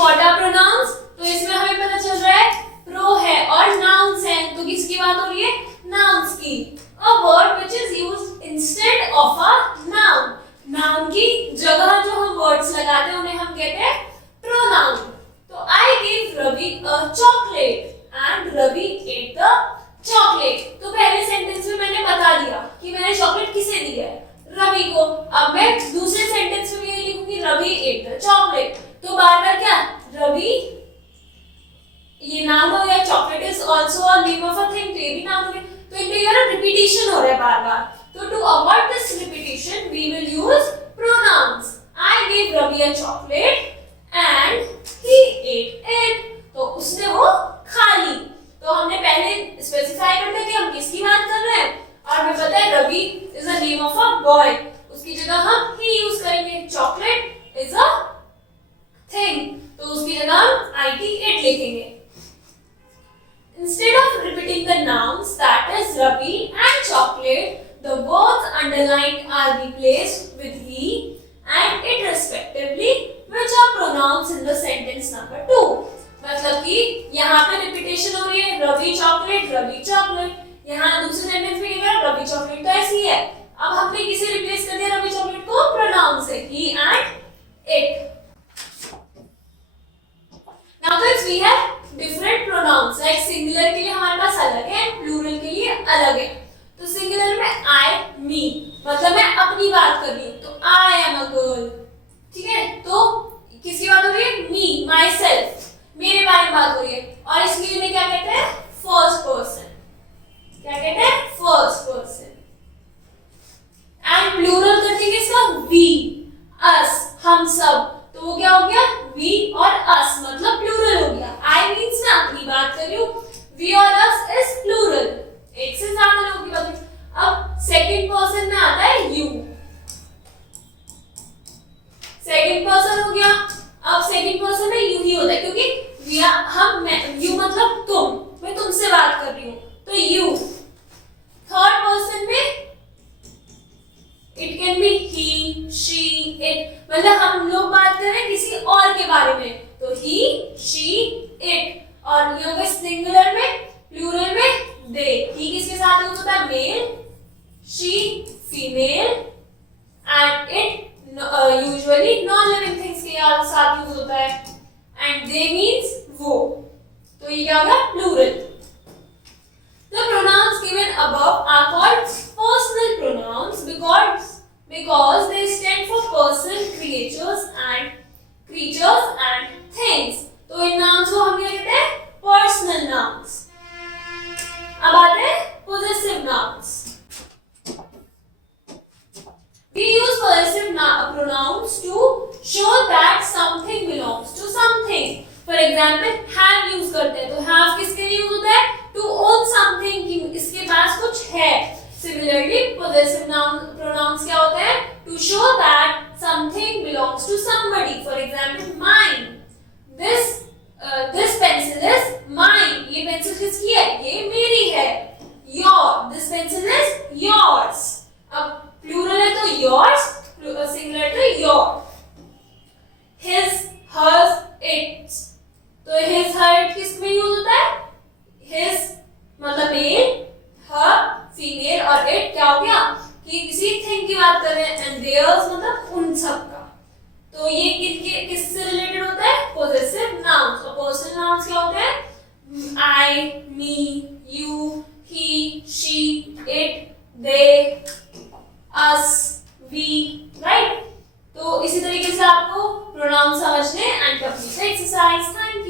What are pronounce? तो इसमें हमें पता चल रहा है प्रो है और नाउन्स हैं, तो किसकी बात हो रही है? नाउन्स की। A word which is used instead of a noun, noun की जगह जो हम वर्ड्स लगाते हैं उन्हें हम कहते हैं प्रोनाउन। तो I give Ravi a chocolate and Ravi ate the chocolate. तो पहले सेंटेंस में मैंने बता दिया कि मैंने चॉकलेट किसे दी है? रवि को। अब मैं दूसरे सेंटेंस में ये लिखूंगी रवि एट द चॉकलेट। तो बार बार क्या? रवि ये नाउन हो गया, chocolate is also a name of a thing, तो ये भी नाउन हो गया। तो इनमें ये ना रिपीटिशन हो रहा है बार बार। तो to avoid this repetition we will use pronouns. I give Ravi a chocolate and he ate it. तो उसने वो खा ली। तो हमने पहले स्पेसिफाई कर दिया कि हम किसकी बात कर रहे हैं, और हमें पता है Ravi is a name of a boy, उसकी जगह हम ही यूज करेंगे। चॉकलेट इज अ थिंग, तो उसकी जगह हम it it लिखेंगे। Instead of repeating the nouns, that is Ravi and chocolate, the words underlined are replaced with he and it respectively, which are pronouns in the sentence number 2. मतलब कि यहाँ पे repetition हो रही है, रवि चॉकलेट, रवि चॉकलेट। यहाँ दूसरे सेंटेंस में क्या है? रवि चॉकलेट तो ऐसी है। अब हमने किसे रिप्लेस कर दिया रवि चॉकलेट को? प्रोनाउन से, he and it. Now guys, we have different pronouns. Like singular के लिए हमारे पास अलग है, प्लूरल के लिए अलग है। तो सिंगुलर में I, me, मतलब मैं अपनी बात कर रही हूँ, तो I am a girl, ठीक है? तो किसकी बात हो रही है? Me, myself, मेरे बारे में बात हो रही है। और इसलिए इन्हें क्या कहते हैं? First person. क्या कहते हैं? First person. एंड प्लूरल करते हैं किसका? we, us, हम सब। तो वो क्या हो गया? we और us, मतलब प्लूरल हो गया। I means मैं अपनी बात कर रही हूँ, we और us is प्लूरल, एक से ज्यादा लोगों की बात। अब सेकंड पर्सन में आता है you, सेकंड पर्सन हो गया। अब सेकंड पर्सन में you ही होता है, क्योंकि we are, हम, you मतलब तुम, मैं तुमसे बात कर रही हूँ, तो you। थर्ड पर्सन में it can be he, she, it, मतलब हम लोग बात कर रहे हैं किसी और के बारे में, तो he, she, it। और ये हो गया सिंगुलर में। प्लूरल में they, he किसके साथ यूज होता है? Male, she female, and it usually non living things के साथ यूज होता है, एंड they means वो। तो ये क्या हो गया? Plural. The pronouns given above are called personal pronouns because they stand for person, creatures and things. तो इन nouns को हम क्या कहते हैं? Personal nouns. अब आते हैं possessive nouns. We use possessive pronouns to show that something belongs to something. For example, have use करते हैं, तो have किसके लिए यूज होता है? To own something, कि इसके पास कुछ है। Similarly, possessive pronouns क्या होते हैं? To show that something belongs to somebody. For example, mine. This pencil is mine. ये पेंसिल किसकी है? ये मेरी है। Your. This pencil is yours. अब प्लूरल है तो yours, सिंगुलर तो your. His, hers, its. तो his, her, it किस में यूज होता है? His मतलब मेल, her फीमेल, और it क्या हो गया? कि किसी थिंग की बात कर रहे हैं, and theirs मतलब उन सब का। तो ये किससे रिलेटेड होता है? possessive nouns। और personal nouns क्या होते हैं? I, me, you, he, she, it, they, us, we, right? तो इसी तरीके से आपको प्रोनाउन समझने and complete exercise. Thank you.